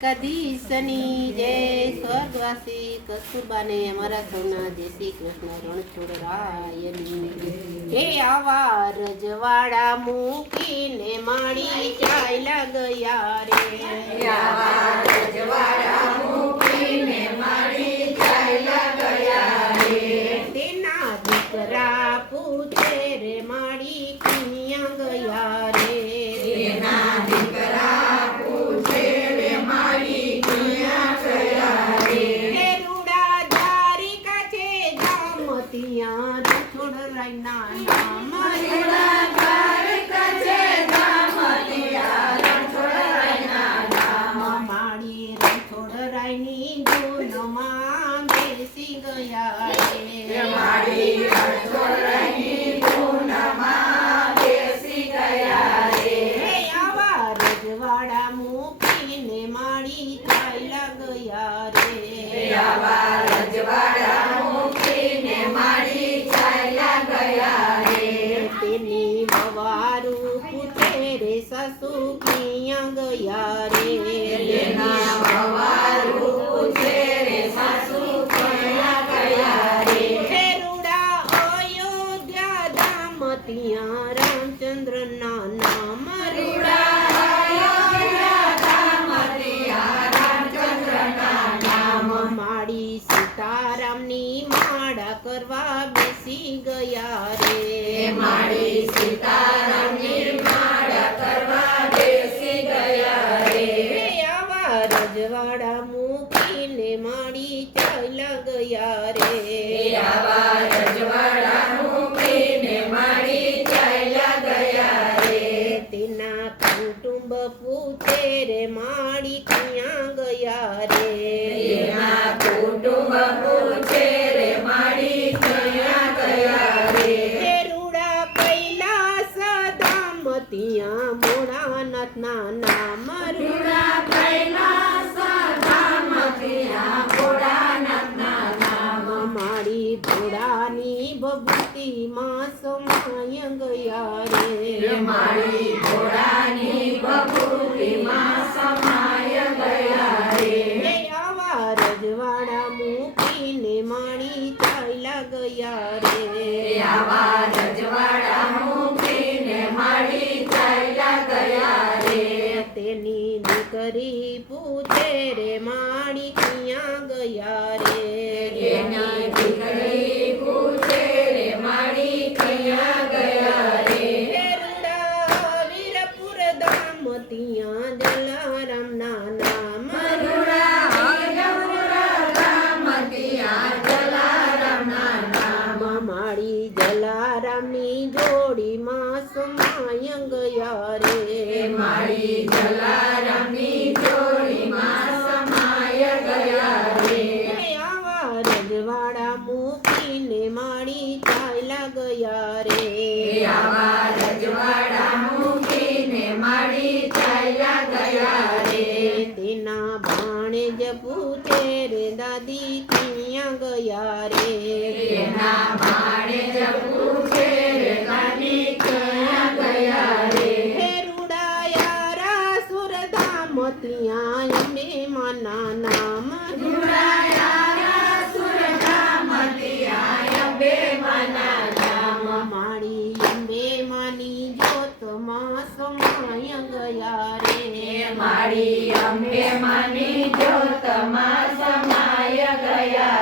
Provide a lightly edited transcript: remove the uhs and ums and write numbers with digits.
કદીશની જય સ્વર્ગવાસી કસ્તુરબાને અમારા સૌના જય શ્રી કૃષ્ણ રણછોડરાયની હે આવા રજવાડા મૂકીને માણી ચાલ્યા ગયા રે આવા રજવાડા મૂકીને માણી ચાલ્યા ગયા રે તેના દીકરા પૂછે રે માળી ક્યાં ગયા રે તેના દીકરા પૂછે રે માળી ક્યાં ગયા રે રૂડા ધારિકા છે જામતિયા રણછોડરાયના નામ રૂડા ધારિકા છે જામતિયા રણછોડરાયના નામ માળી રણછોડરાયની ધૂનમાં બેસી ગયા રે માળી રણછોડરાયની ધૂનમાં બેસી ગયા રે આવા રજવાડા મૂકીને માળી ચાલ્યા ગયા રે આવા રજવાડા મૂકીને માળી ચાલ્યા ગયા રે તેની બવારું પૂછે રે સાસુ ક્યાં ગયા રે તેના વવારું પૂછે રે સાસુ ક્યાં ગયા રે રૂડા અયોધ્યા ધામ ત્યાં રામચંદ્રના નામ રૂડા અયોધ્યા ધામ ત્યાં રામચંદ્રના નામ માળી સીતારામની માળા કરવા બેસી ગયા રે માળી સીતારામની માળા કરવા બેસી ગયા રે આવા રજવાડા મૂકીને માળી ચાલ્યા ગયા રે આવા રજવાડા મૂકીને માળી ચાલ્યા ગયા રે તેના કુટુંબ પૂછે રે માળી ક્યાં ગયા રે તેના કુટુંબ પૂછે રે માળી ક્યાં ગયા રે રૂડા કૈલાસ ધામ ત્યાં ભોળાનાથના નામ રૂડા કૈલાસ ધામ ત્યાં ભોળાનાથના નામ માળી ભોળાની બબૂતીમાં સમાય ગયા રે માળી ભોળાની બબૂતીમાં સમાય ગયા રે આવા રજવાડા મૂકીને માળી ચાલ્યા ગયા રે આવા રજવાડા મૂકીને માળી ચાલ્યા ગયા રે તેની દીકરી પૂછે રે માળી ક્યાં ગયા રે એની દીકરી પૂછે રે માળી ક્યાં ગયા રે રૂડા વીરપુર ધામ ત્યાં જલારામના નામ રૂડા વીરપુર ધામ ત્યાં જલારામના નામ માળી જલારામની જોડીમાં સમાય ગયા રે માળી જલારામની જોડીમાં સમાય ગયા રે આવા રજવાડા મૂકીને માળી ચાલ્યા ગયા રે આવા રજવાડા મૂકીને માળી ચાલ્યા ગયા રે તેના ભાણેજ પૂછે રે દાદી ક્યાં ગયા રે તેના ભાણેજ પૂછે રે દાદી ક્યાં ગયા રે રૂડાયા સુરધામ ત્યાં અંબે માના નામ રૂડાયા સુરધામ ત્યાં અંબે માના નામ માળી અંબે માની જ્યોતમાં સમાય ગયા રે માળી અંબે માની જ્યોતમાં સમાય ગયા